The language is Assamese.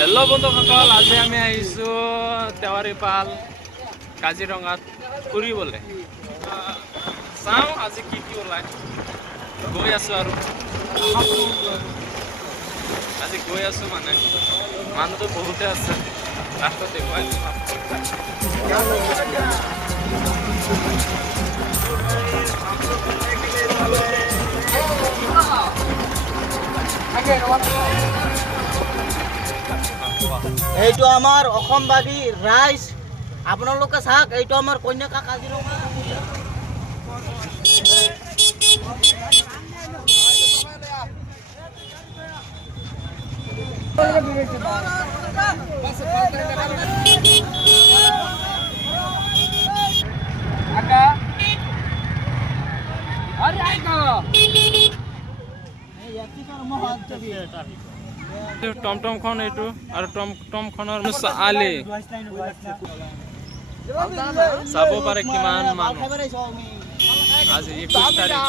হেল্ল' বন্ধুসকল, আজি আমি আহিছোঁ তেওৱাৰীপাল কাজিৰঙাত ফুৰিবলৈ। চাওঁ আজি কি কি ওলায়। গৈ আছোঁ আৰু আজি গৈ আছোঁ মানে মানুহটো বহুতে আছে ৰাস্তাত দেখুৱাই এইটো আমাৰ অসমবাসী ৰাইজ, আপোনালোকে চাওক, এইটো আমাৰ কন্যাকা কাজিৰঙা। টমটমখন এইটো আৰু টমটমখনৰ আলি চাব পাৰে কিমান মানুহ আজি 21 তাৰিখ।